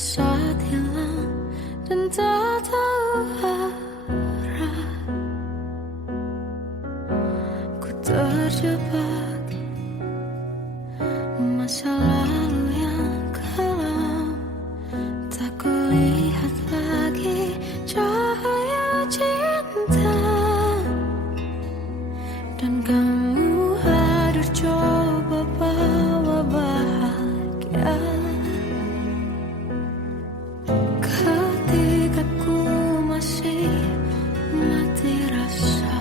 saat hilang dan tak tahu arah. Ku terjebak masa lalu yang kelam, tak kulihat lagi cahaya cinta. Dan kamu hadir coba bawa bahagia ketika ku masih mati rasa.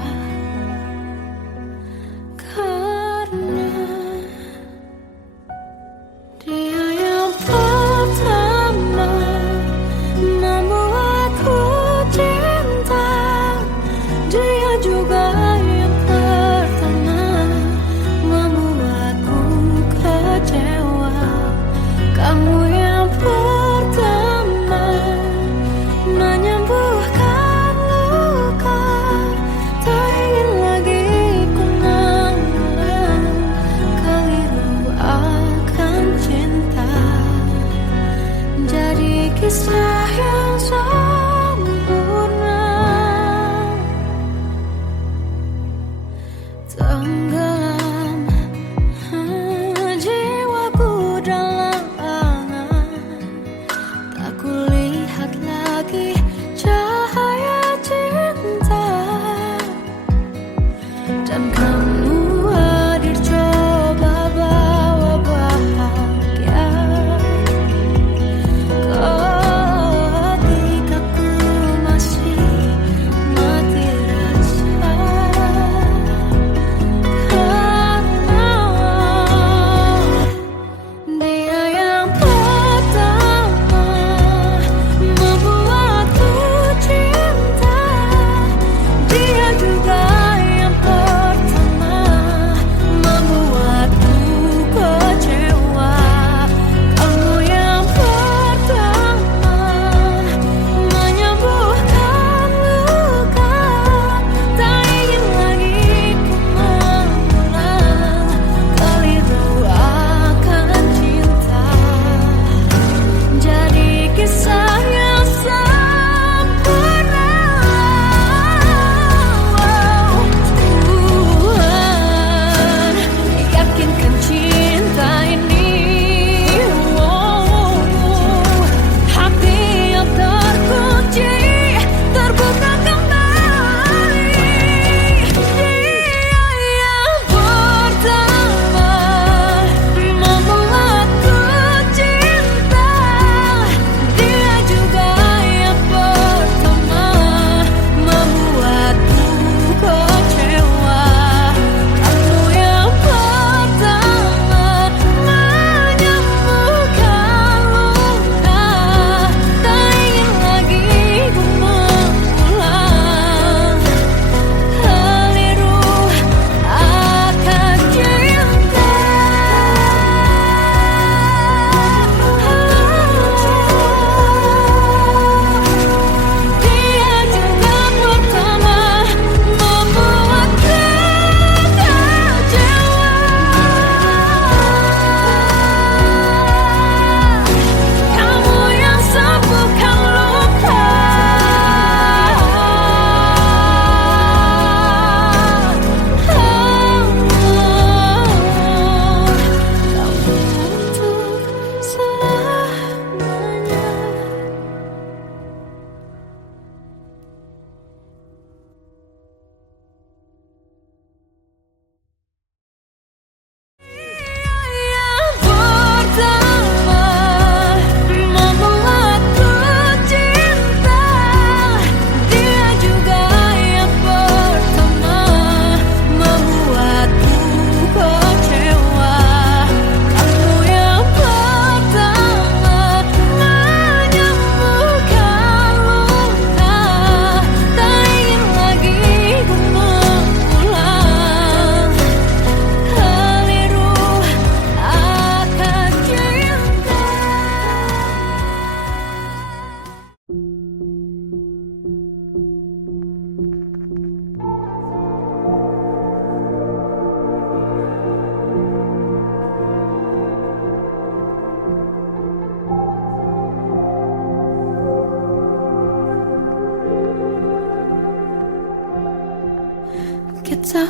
Kita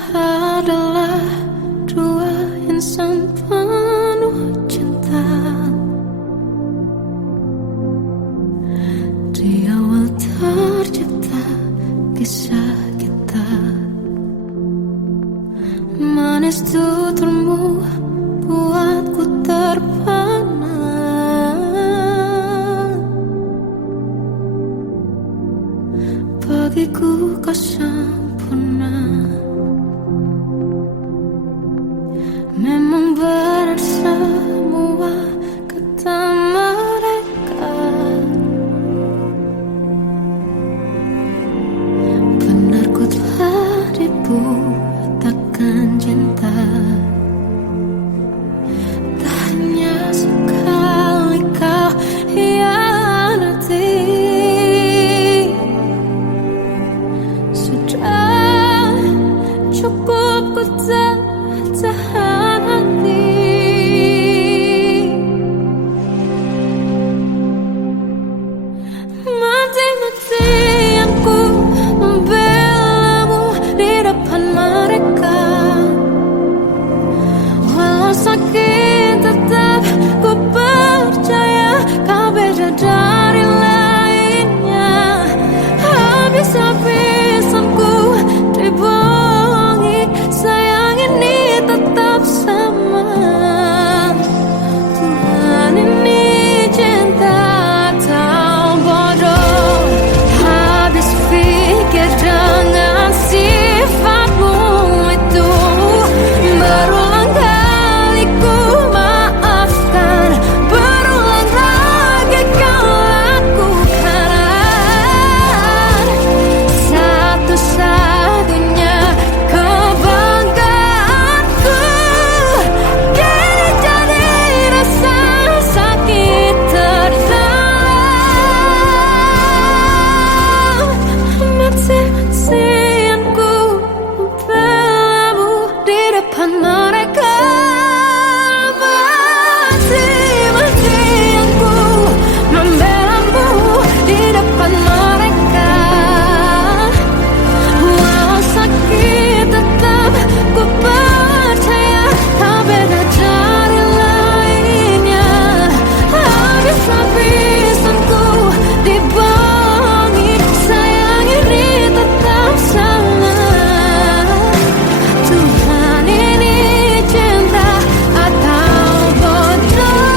adalah dua insan penuh cinta. Di awal tercipta kisah kita, manis tuturmu buatku terpana. Bagiku kau sempurna. Memang benar semua kata mereka, benar ku telah dibutakan cinta. Tak hanya sekali kau hianati, sudah cukup ku tahan hati. Mati-matian ku membelamu di depan mereka. Walau sakit tetap ku percaya kau beda dari lainnya. Habis-habisan ku dibohongi, sayang ini tetap sama. Tuhan ini cinta atau bodoh. Habis pikir dengan sifatmu itu, berulang kali ku maafkan, berulang lagi kau lakukan. Satu-satunya kebanggaanku kini jadi rasa sakit terdalam. Mati-matian ku membelamu di depan mereka. Mati-matian ku membelamu di depan mereka. Walau sakit tetap ku percaya kau beda dari lainnya. Habis-habisan ku dibohongi, sayang ini tetap sama. Tuhan ini cinta atau bodoh.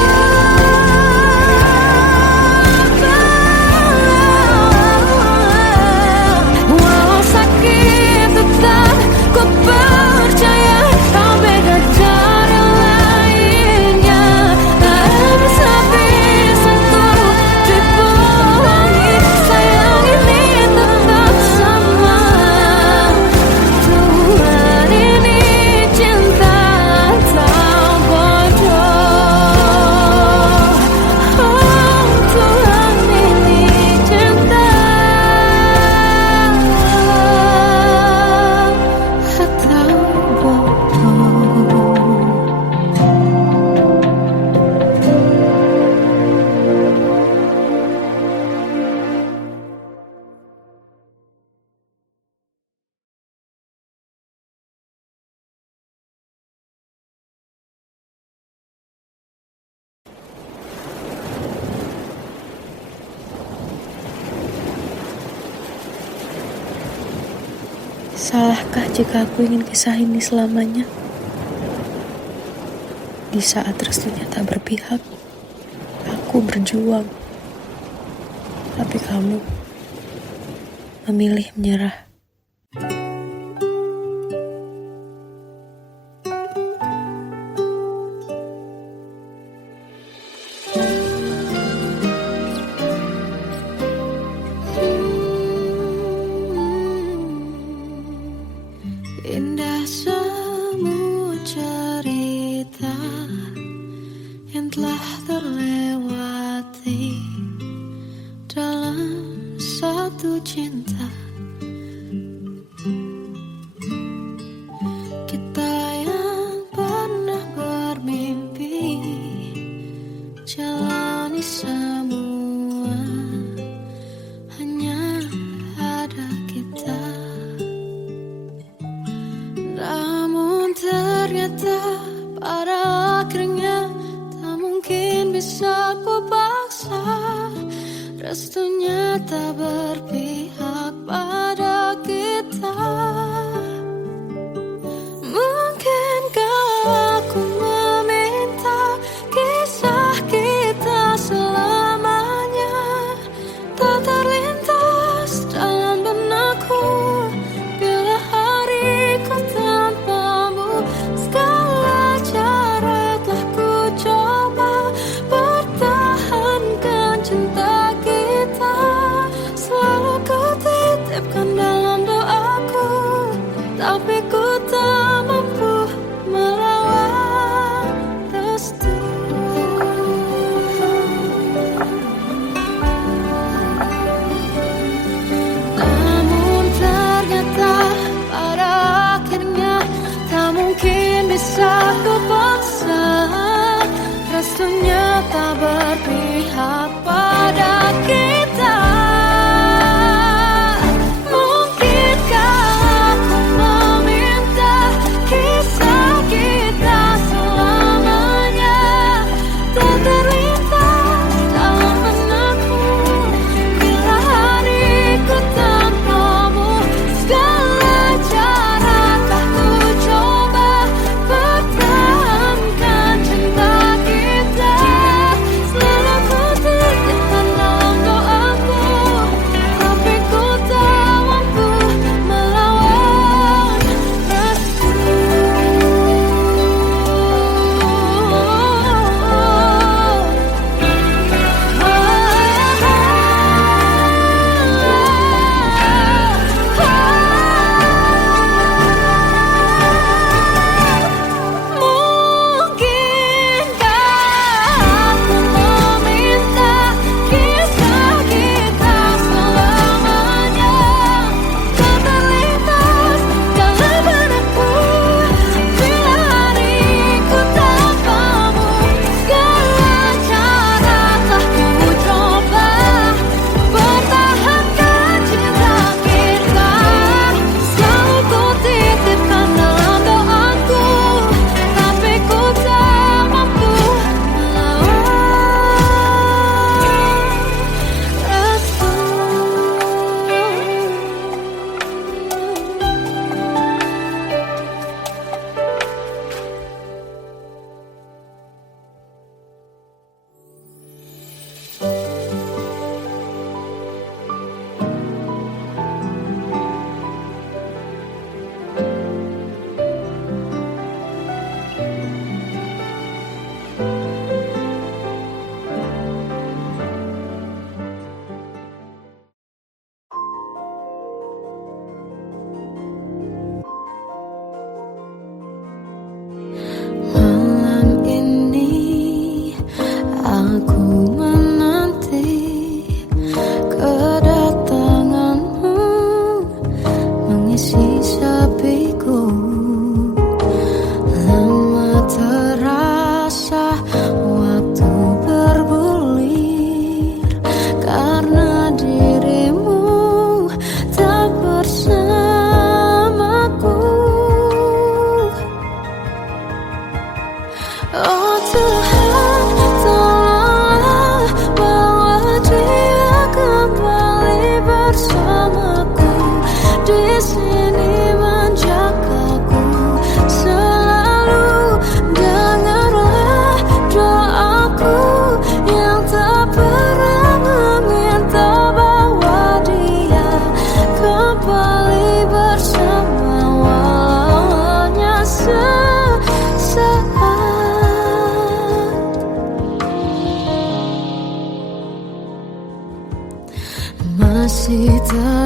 Walau sakit tetap ku percaya kau beda dari lainnya. Habis-habisan ku dibohongi, sayang ini tetap sama. Tuhan ini cinta atau bodoh. Oh, Tuhan ini cinta atau bodoh. Salahkah jika aku ingin kisah ini selamanya? Di saat restunya tak berpihak, aku berjuang. Tapi kamu memilih menyerah. Indah semua cerita yang telah terlewati dalam satu cinta. Kita yang pernah bermimpi jalani semua, hanya ada kita.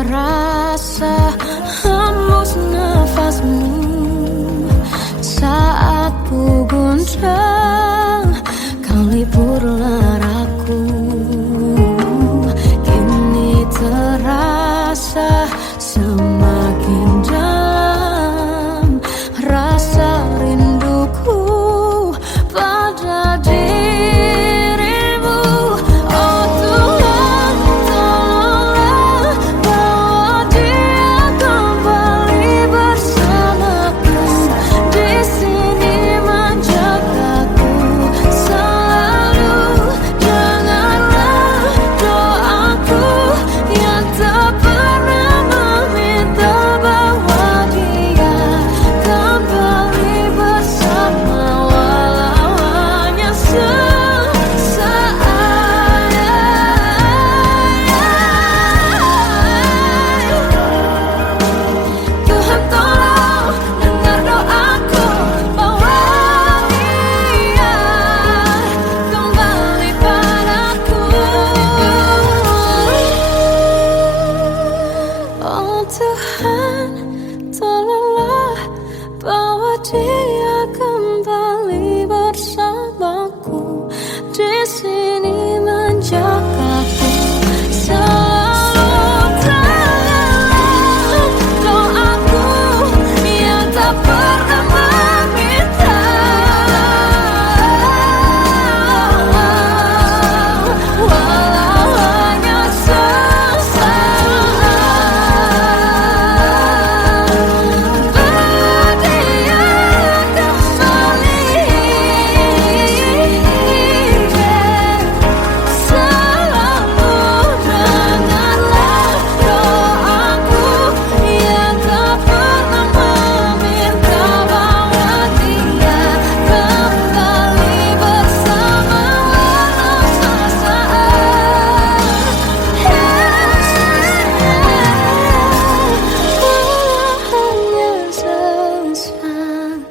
terasa hembus nafasmu saat ku guncang, kau liburlah aku. Kini terasa semakin dalam rasa rinduku pada dirimu. Oh Tuhan, tolonglah bawa dia kembali bersamaku. Di sini menjagaku selalu. Janganlah doaku yang tak pernah meminta bawa dia kembali bersama, walau hanya sesaat. Tuhan tolong dengar doaku, bawa dia kembali padaku. Oh Tuhan, tolonglah bawa dia kembali bersamaku. Di sini menjagaku selalu. Janganlah doaku yang tak pernah meminta, walau hanya sesaat. Bawa dia kembali selalu. Dengarlah doaku yang tak pernah meminta, bawa dia kembali bersama, walau sesaat. Walau hanya sesaat.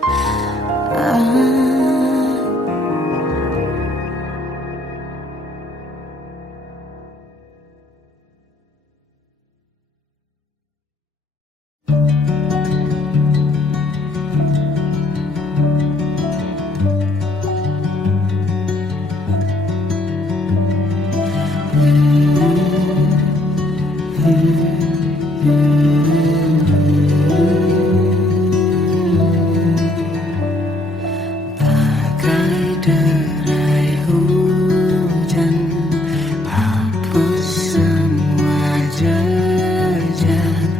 Bagai derai hujan, hapus semua jejak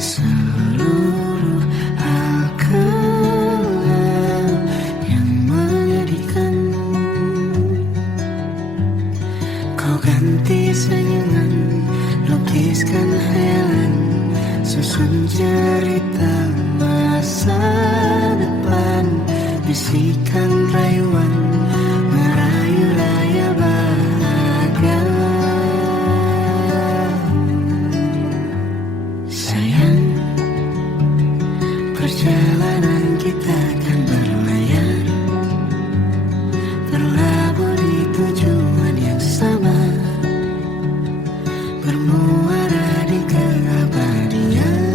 seluruh hal kelam yang menyedihkan. Kau ganti senyuman, lukiskan hayalan, susun cerita masa depan. Bisikan rayuan, merayu raya bahagia. Sayang, perjalanan kita akan berlayar, berlabuh di tujuan yang sama, bermuara di keabadian.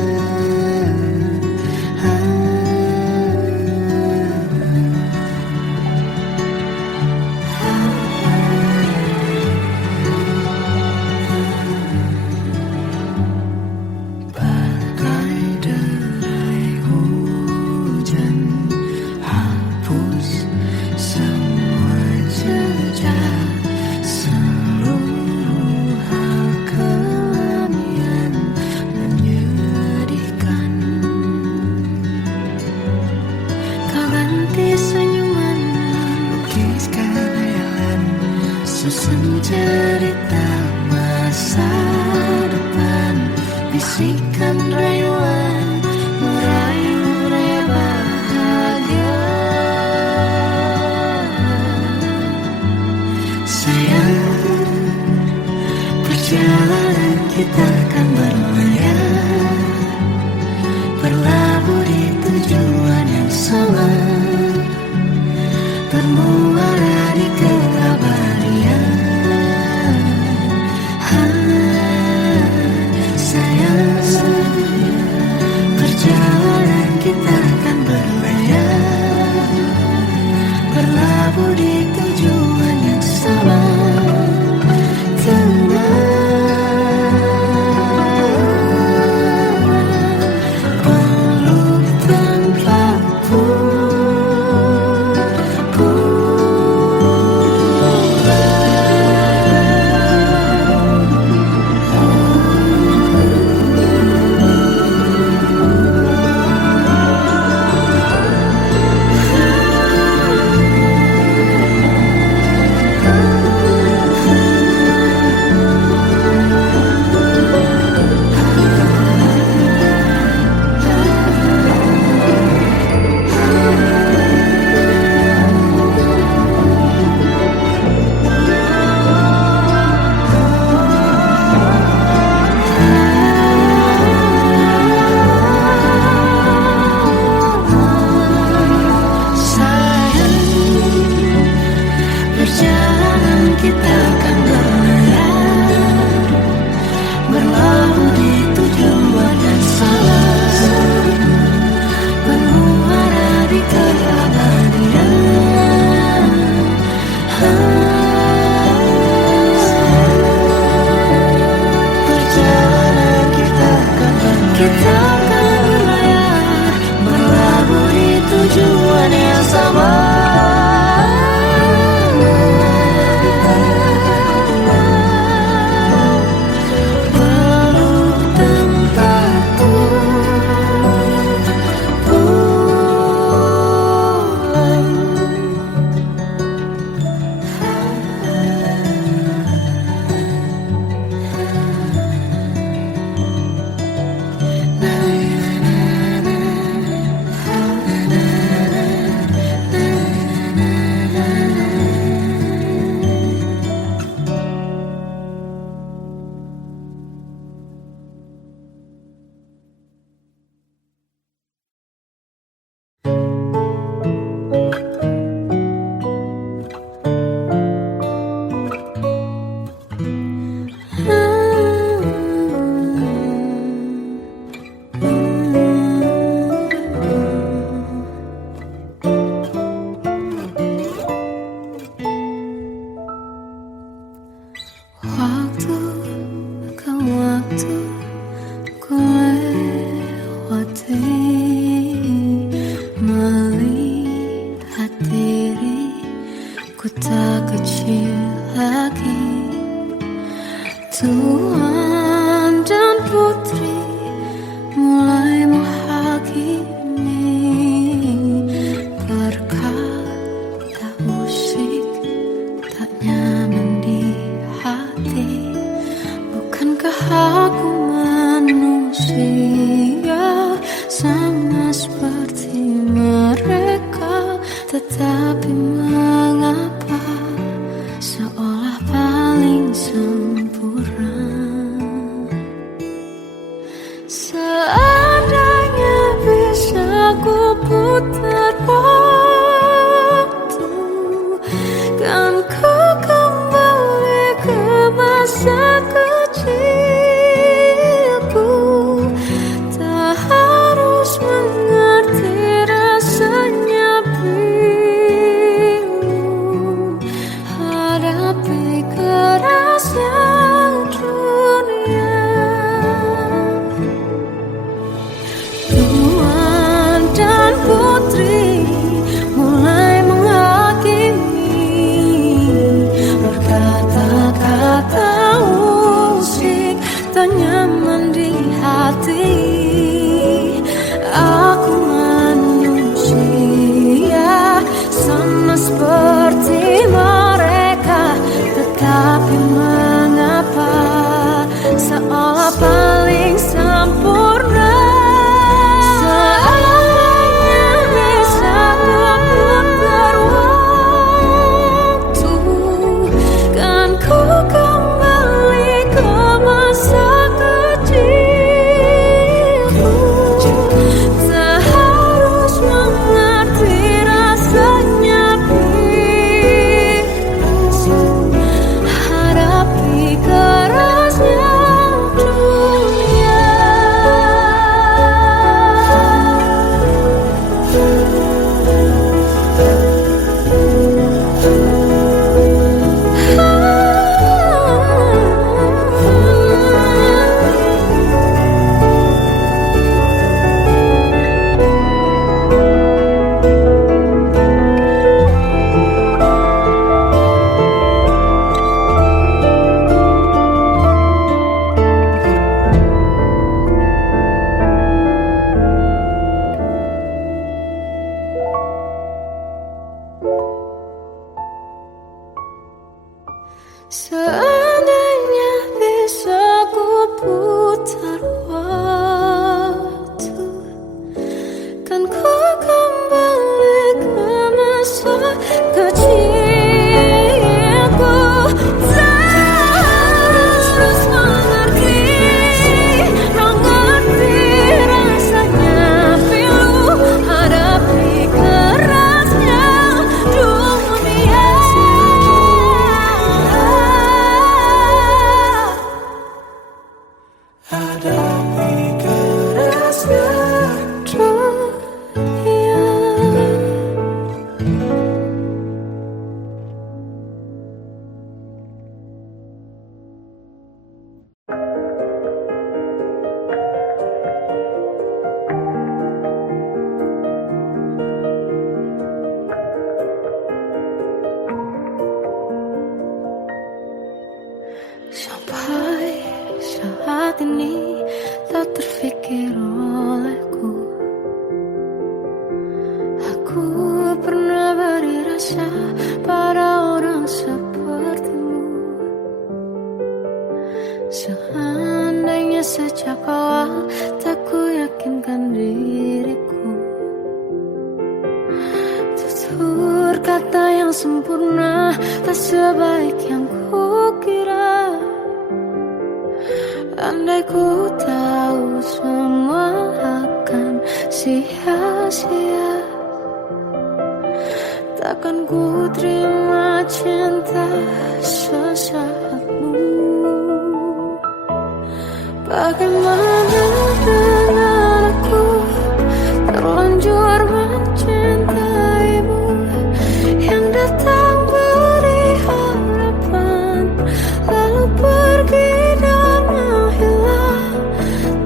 Susun cerita masa depan, bisikan rayuan, merayu raya bahagia. Sayang, perjalanan kita akan berlayar, berlabuh di tujuan yang sama, bermuara di keabadian. Sayang, Seandainya bisa ku putar waktu, kan ku kembali ke masa kecilku. Tak harus mengerti rasanya bingung hadapi kerasnya dunia. Tuan dan putri mulai menghakimi, berkata-kata musik tak nyaman di hati. Aku manusia sama seperti mereka, tetapi mengapa seolah paling sempurna. Seandainya bisa ku putar waktu, kan ku kembali ke masa kecilku. Tak harus mengerti rasanya bingung hadapi kerasnya dunia. Seandainya bisa ku putar waktu, kan ku kembali ke masa kecilku. Tak harus mengerti rasanya pilu hadapi kerasnya dunia. Hadapi kerasnya dunia. Sampai saat ini tak terfikir olehku, aku pernah beri rasa pada orang sepertimu. Seandainya sejak awal tak ku yakinkan diriku, tutur kata yang sempurna tak sebaik yang ku kira. Andai ku tahu semua akan sia-sia, takkan ku terima cinta sesaatmu. Bagaimana dengan aku terlanjur mencintaimu, yang datang beri harapan lalu pergi dan menghilang.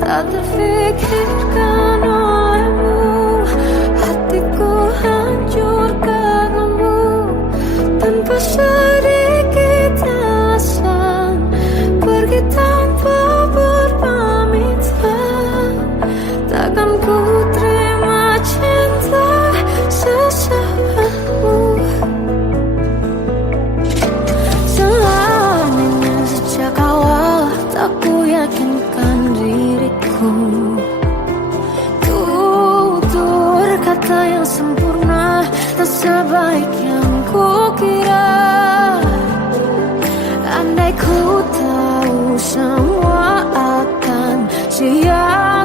Tak terfikirkan olehmu, hatiku hancur karenamu. Tanpa sedikit alasan pergi tanpa berpamitan, takkan ku terima cinta sesaatmu. Selamanya sejak awal tak ku yakinkan diriku, tutur kata yang sempurna tak sebaik yang ku kira. Andai ku tahu semua akan sia-sia,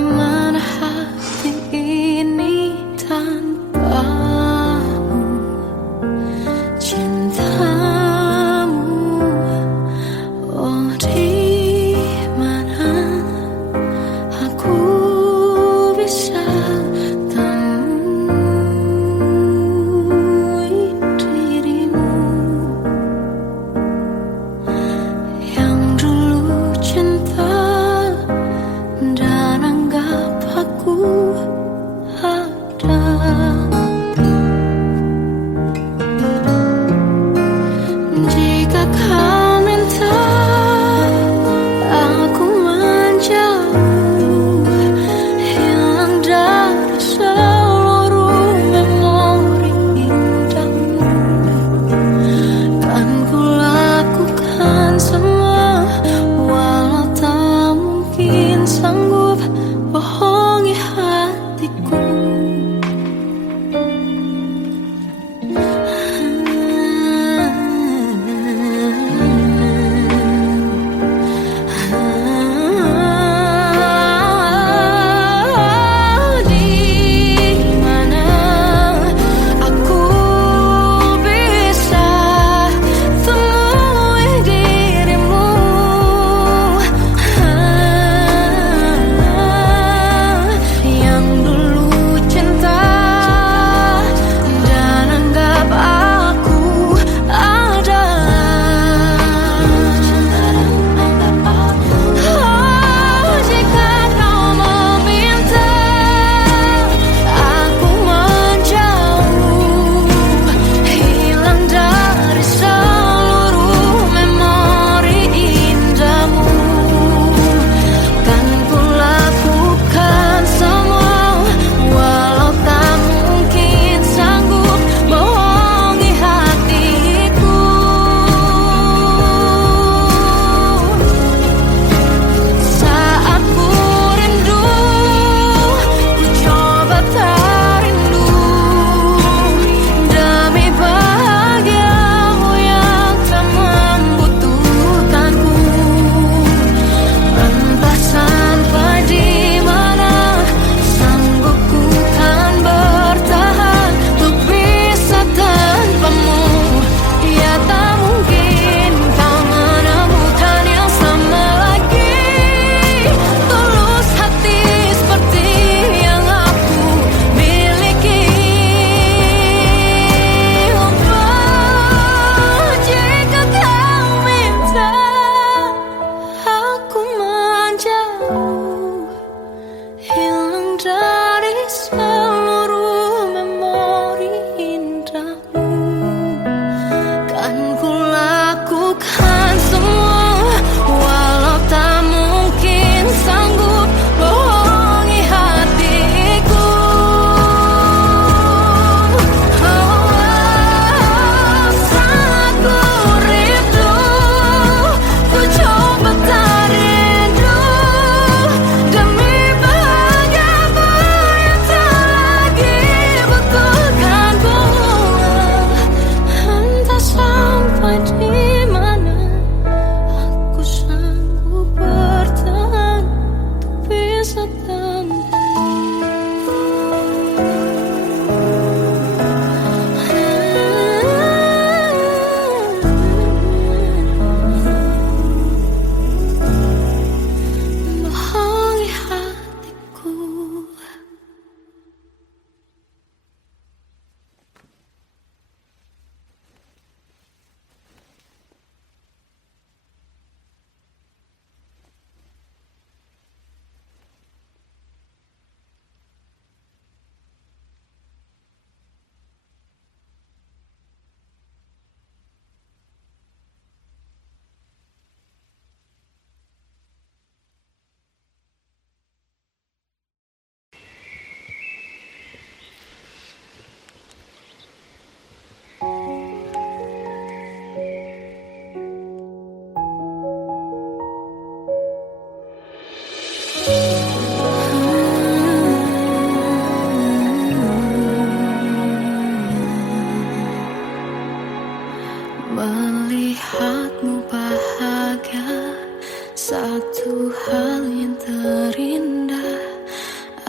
Bagaimana hati ini tanpamu, cintamu, oh di mana aku bisa temui dirimu yang dulu cinta dan anggap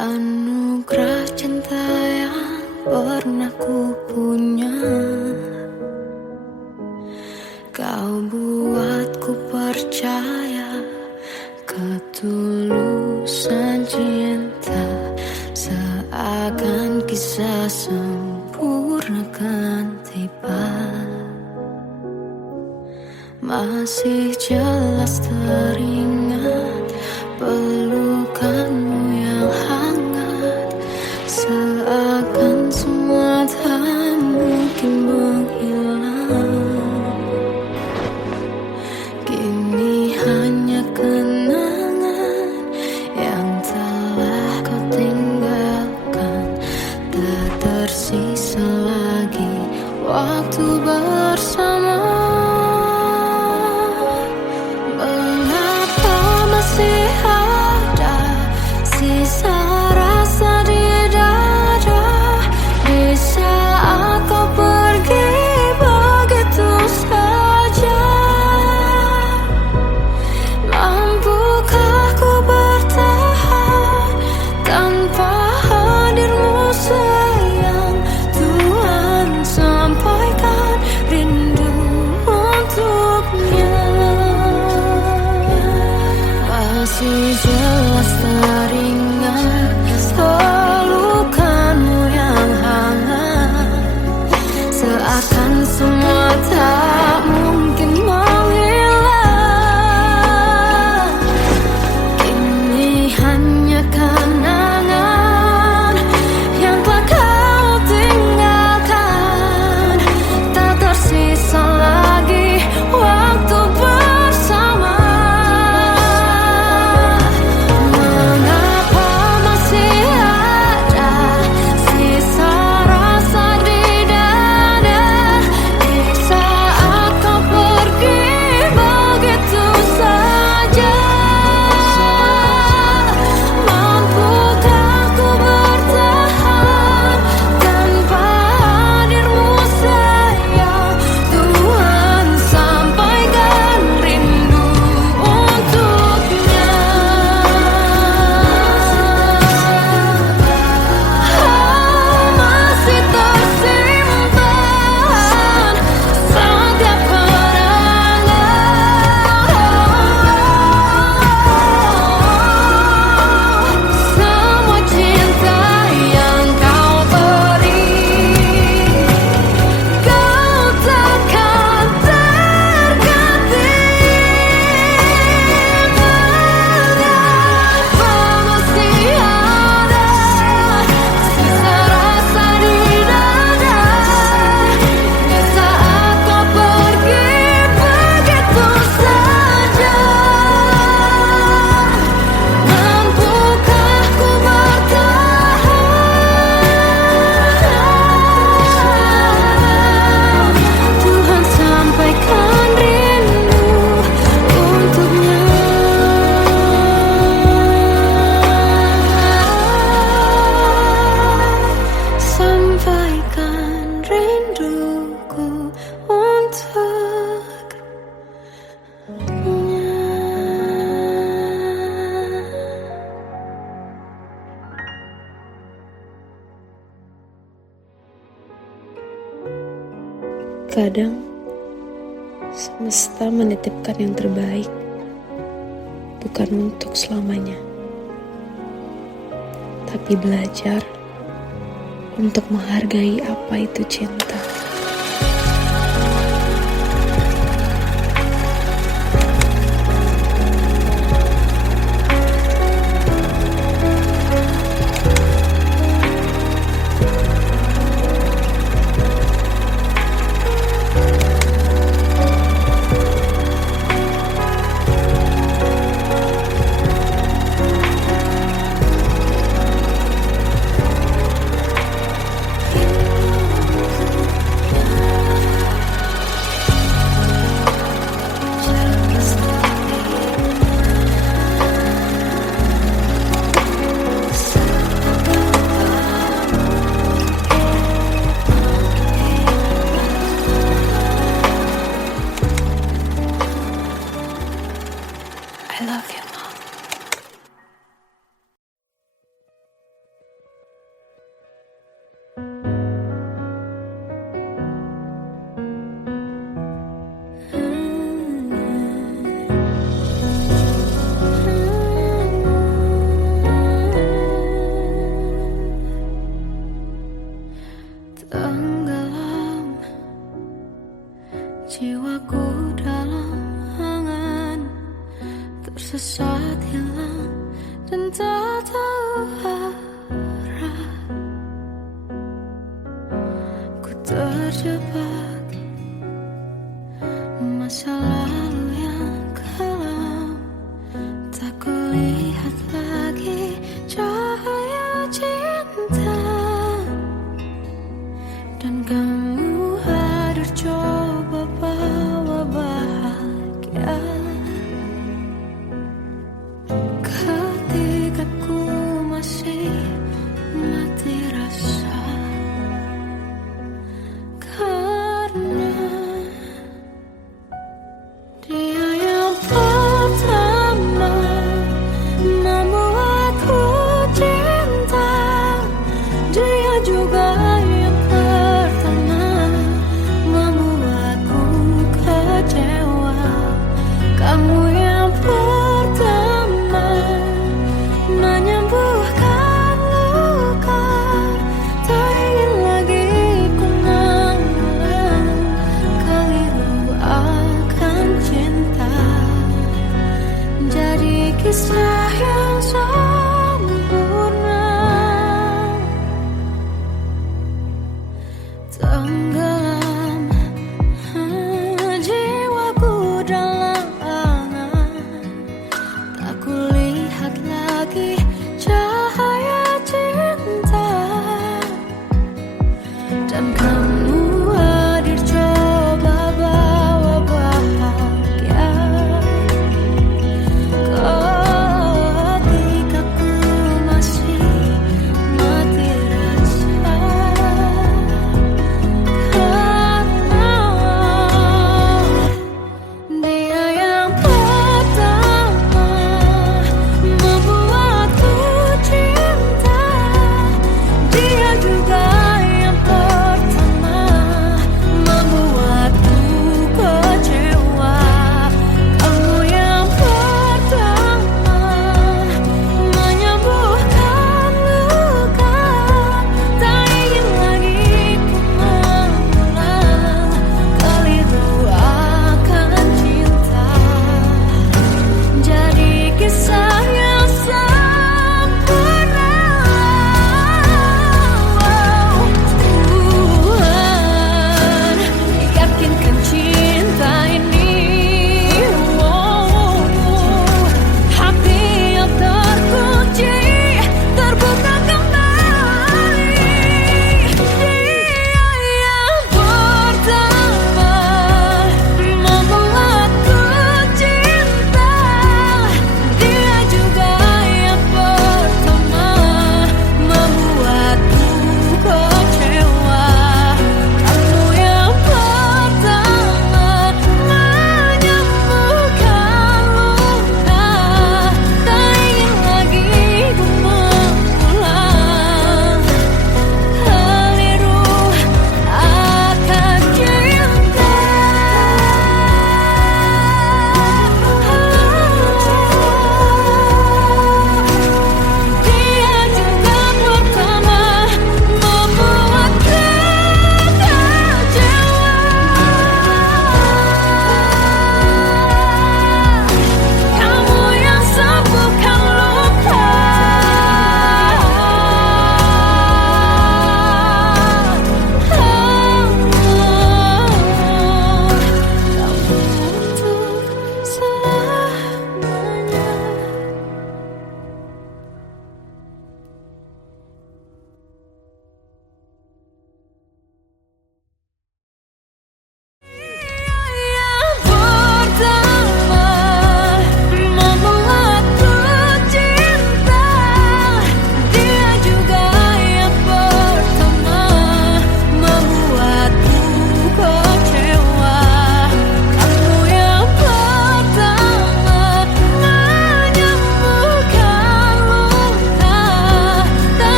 Anugerah cinta yang pernah ku punya, kau buatku percaya ketulusan cinta, seakan kisah sempurna kan tiba. Masih jelas teringat pelukanmu yang hangat, seakan semua tak mungkin menghilang. Kini hanya kenangan yang telah kau tinggalkan, tak tersisa lagi waktu bersama. Masih ada sisa rasa di dada di saat kau pergi begitu saja. Mampukah ku bertahan tanpa hadirmu sayang? Tuhan sampaikan rindu untuknya. Masih jelas teringat pelukanmu yang hangat, seakan semua tak mungkin menghilang. Kini hanya kenangan yang telah kau tinggalkan, tak tersisa lagi waktu bersama. Kadang semesta menitipkan yang terbaik, bukan untuk selamanya, tapi belajar untuk menghargai apa itu cinta. harap ku terjebak masa lalu yang kelam. Tak kulihat lagi cahaya cinta, dan kamu hadir coba bawa bahagia. Ketika ku masih mati rasa, karena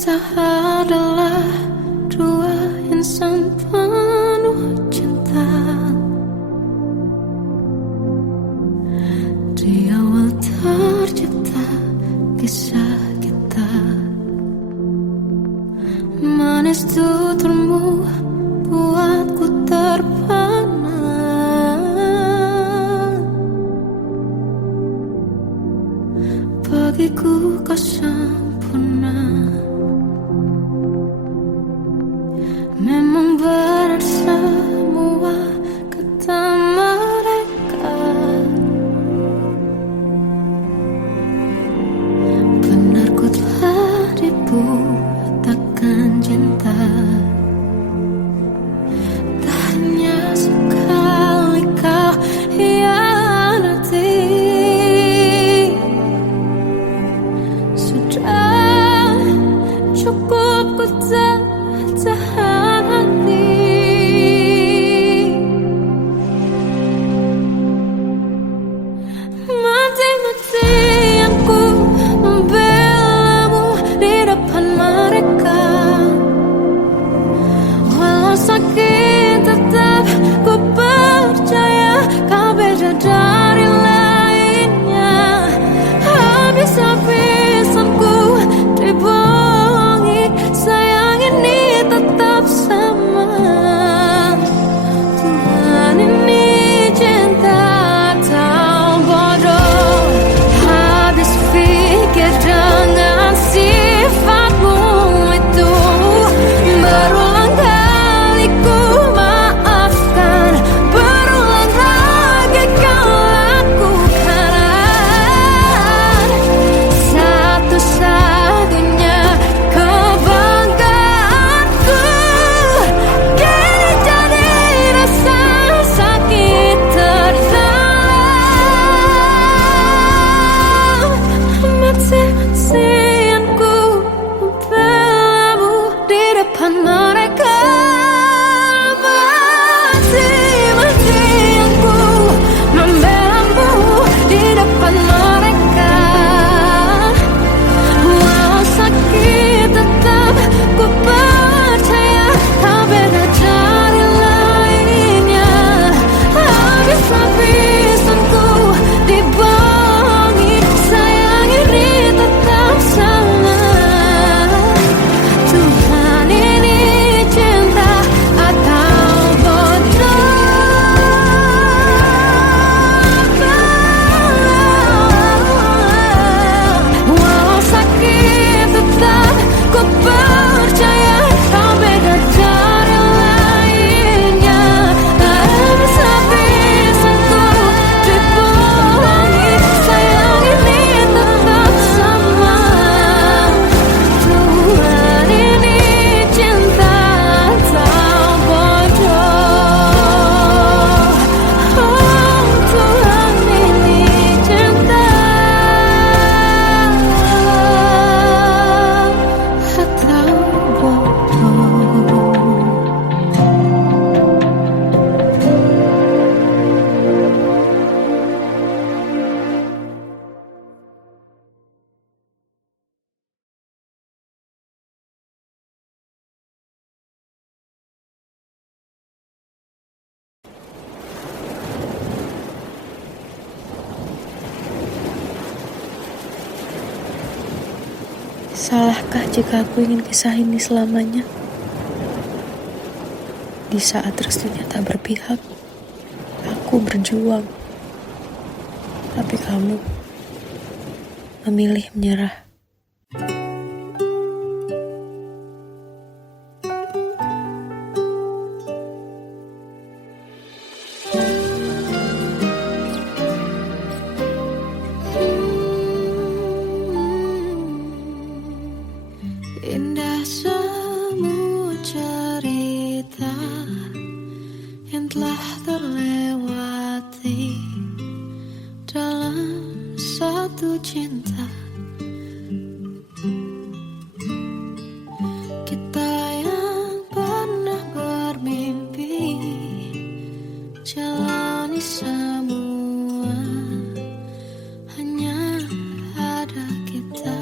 Kita adalah dua insan penuh cinta. Di awal tercipta kisah kita, manis tuturmu buatku terpana. Bagiku kau sempurna. Memang berat semua kata mereka, benar ku telah dibutakan cinta. Tak hanya sekali kau hianati, sudah cukup ku tahan hati. Mati-matian ku membelamu di depan mereka. Walau sakit tetap ku percaya kau beda dari lainnya. Habis-habisan ku dibohongi, sayang ini tetap sama. Tuhan ini cinta atau bodoh. Habis pikir dengan sifatmu itu, berulang kali ku maafkan, berulang lagi kau lakukan. Satu-satunya kebanggaanku kini jadi rasa sakit terdalam. Mati-matian ku membelamu di depan mereka. Mati-matian ku membelamu di depan mereka. Walau sakit tetap ku percaya kau beda dari lainnya. Habis-habisan ku dibohongi, sayang ini tetap sama. Tuhan ini cinta atau bodoh. Walau sakit tetap ku percaya kau beda dari lainnya. Habis-habisan ku dibohongi, sayang ini tetap sama. Tuhan ini cinta atau bodoh. Oh, Tuhan ini cinta atau bodoh. Salahkah jika aku ingin kisah ini selamanya? Di saat restunya tak berpihak, aku berjuang. Tapi kamu memilih menyerah. Indah semua cerita yang telah terlewati dalam satu cinta. Kita yang pernah bermimpi jalani semua, hanya ada kita.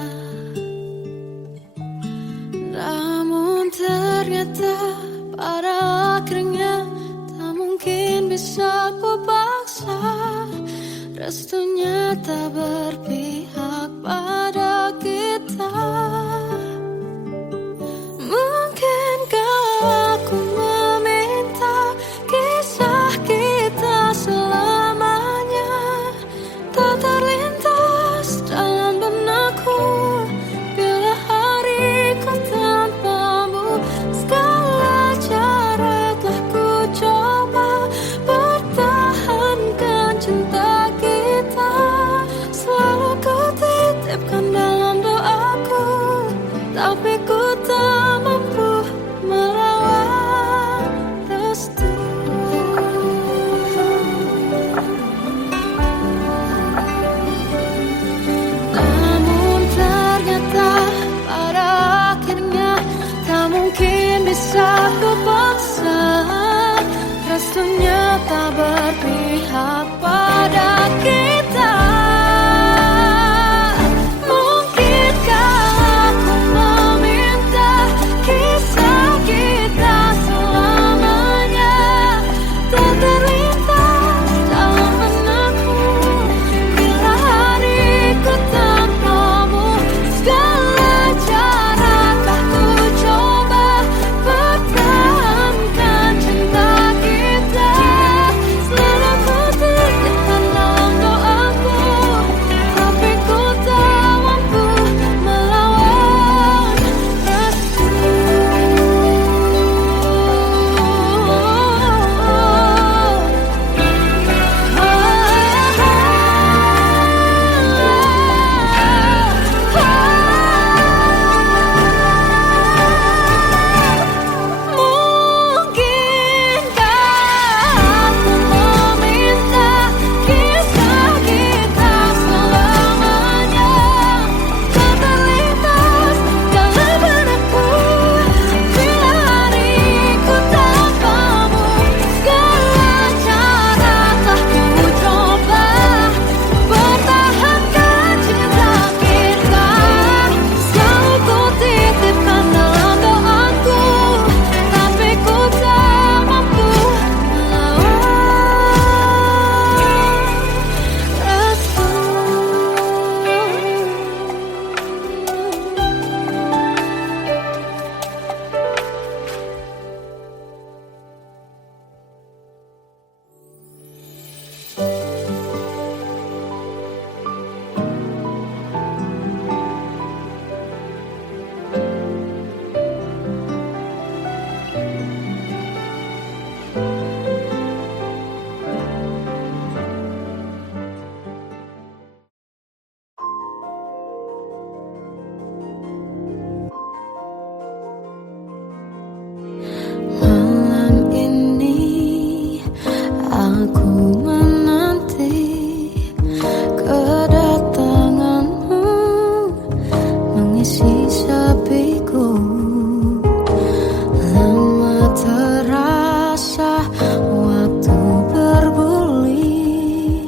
mengisi sepiku. Lama terasa waktu bergulir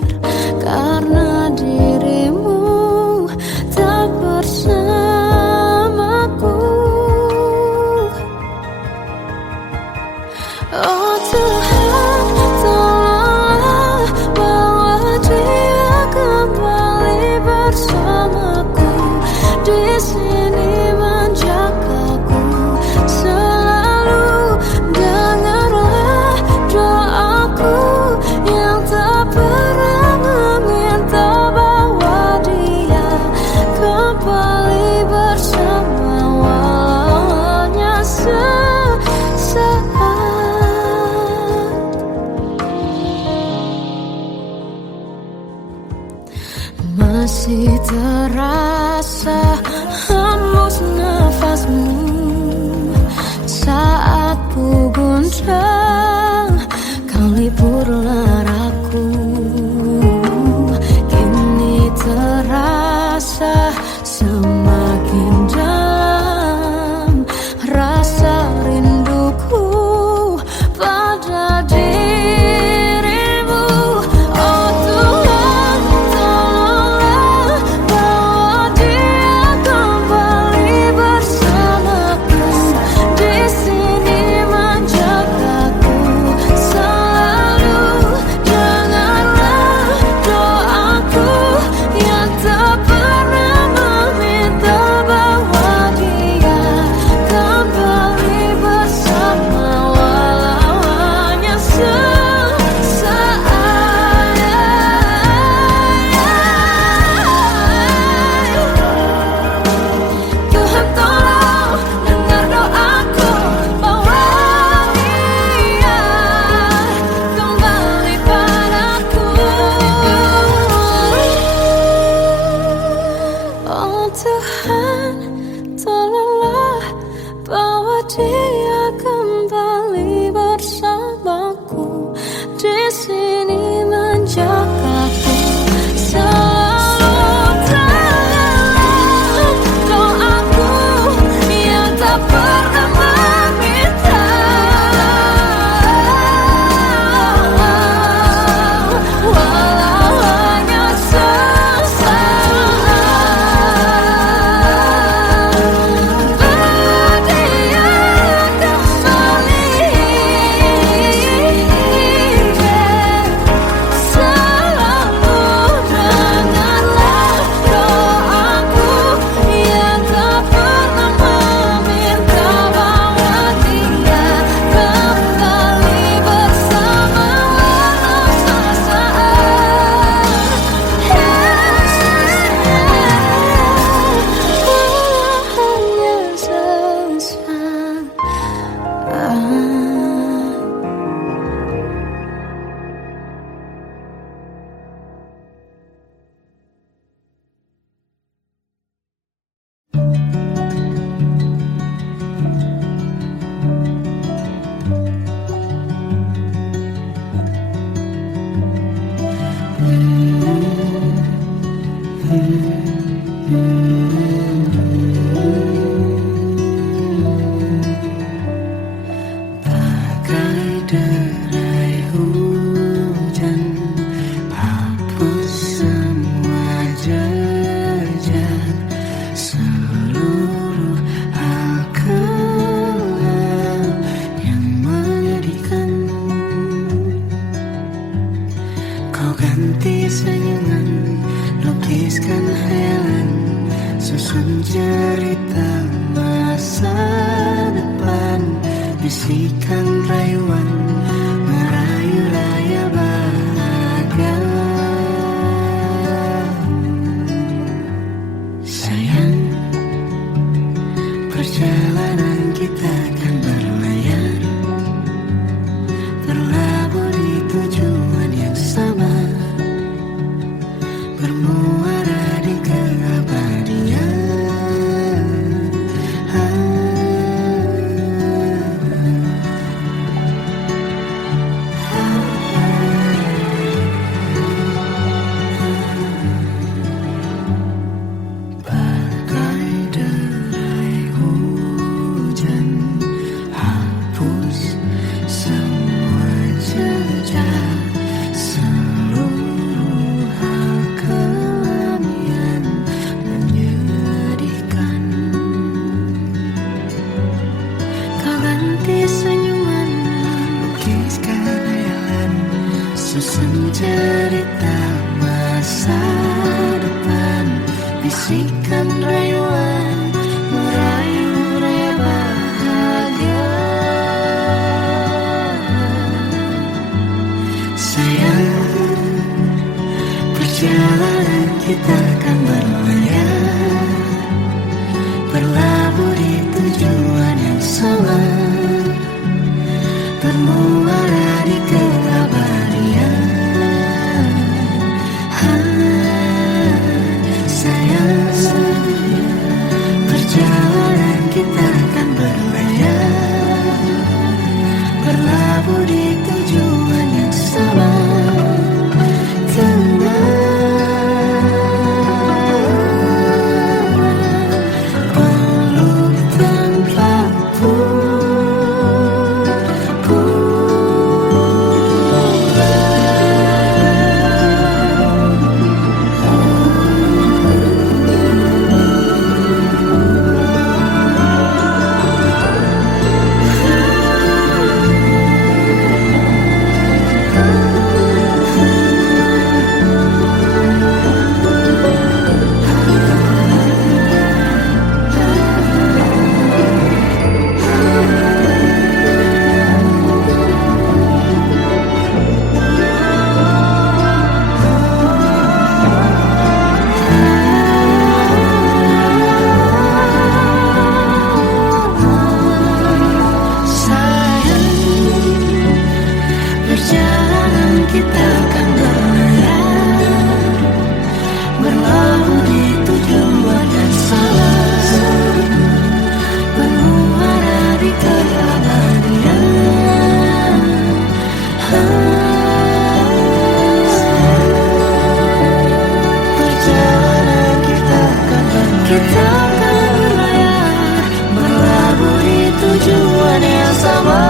karena dirimu tak bersamaku. Oh Tuhan, tolonglah bawa dia kembali bersamaku. Di sini menjagaku selalu. Dengarlah doaku yang tak pernah meminta, bawa dia kembali bersama walau hanya sesaat. Masih terasa hembus nafasmu saat ku guncang, kau liburlah raku. Kini terasa semakin dalam rasa rinduku pada dirimu. Oh Tuhan, tolonglah bawa dia kembali bersamaku. Di sini menjagaku selalu. Dengarlah doaku yang tak pernah meminta, bawa dia kembali bersama walau hanya sesaat. Tuhan tolong dengar doaku, bawa dia kembali padaku. Oh Tuhan, tolonglah bawa dia kembali bersamaku. Di sini menjagaku selalu. Dengarlah doaku yang tak pernah meminta, walau hanya sesaat. Bawa dia kembali selalu. Dengarlah doaku yang tak pernah meminta, bawa dia kembali bersama walau sesaat. Walau hanya sesaat. Bagai derai hujan, hapus semua jejak seluruh hal kelam yang menyedihkan. Kau ganti senyuman, lukiskan hayalan, susun cerita masa depan. Bisikan rayuan, merayu layar bahagia. Sayang, perjalanan kita akan berlayar, berlabuh di tujuan yang sama, bermuara di keabadian. Bagai bagaikan rayuan merayu raya bahagia. Sayang, perjalanan kita akan berlayar, berlabuh di tujuan yang sama, bermuara di keabadian. Sayang, perjalanan kita akan berlayar, berlabuh di tujuan yang sama. Peluk tempatku, perjalanan kita akan berlayar, berlabuh di tujuan yang sama, bermuara di keabadian. Perjalanan kita akan berlayar, berlabuh di tujuan yang sama.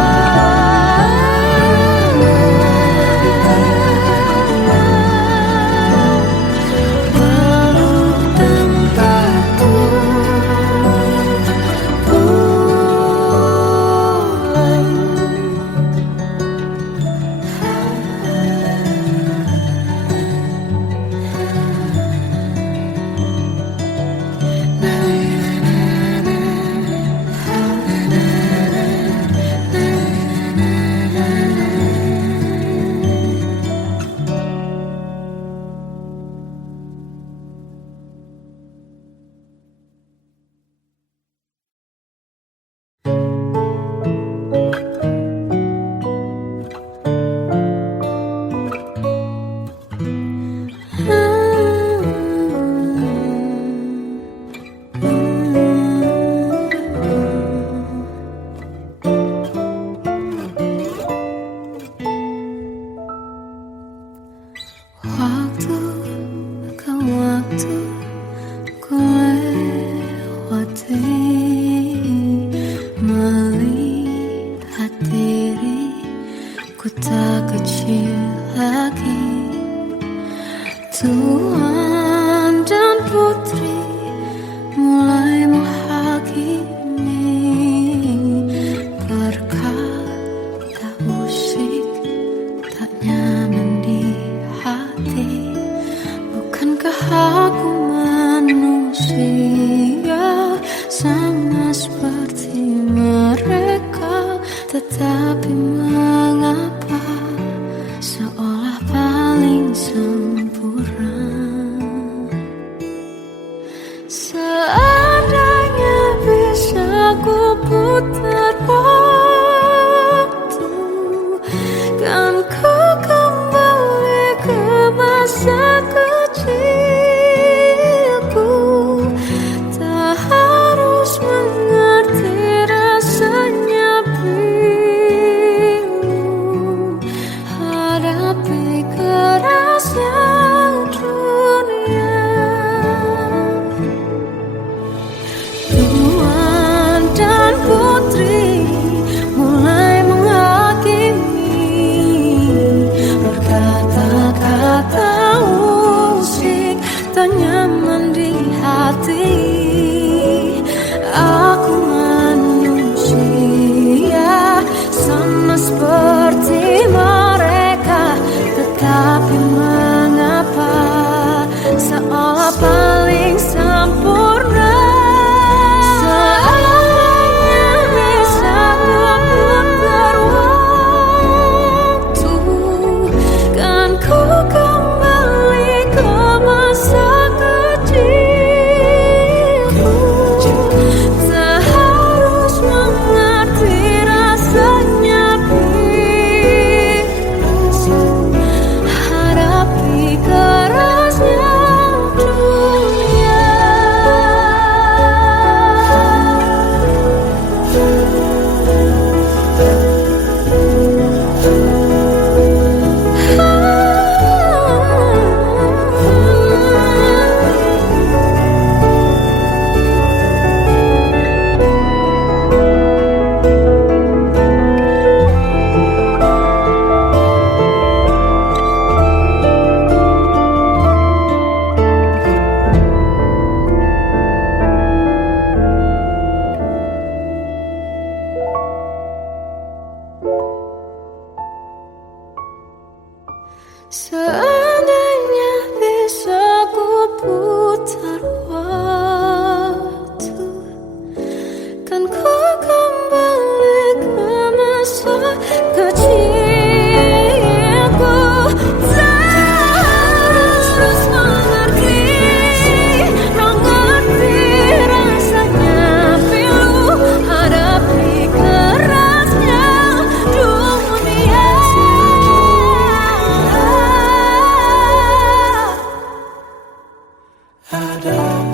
Waktu ke waktu ku lewati, melihat diriku tak kecil lagi. Tuan dan putri mulai menghakimi, berkata musik tak nyaman di hati. Bukankah aku manusia sama seperti mereka? Tetapi mengapa seolah paling sempurna? Seandainya bisa ku putar waktu, kan ku kembali ke masa kecilku. Tak harus mengerti rasanya bingung hadapi kerasnya dunia. Tuan dan putri ada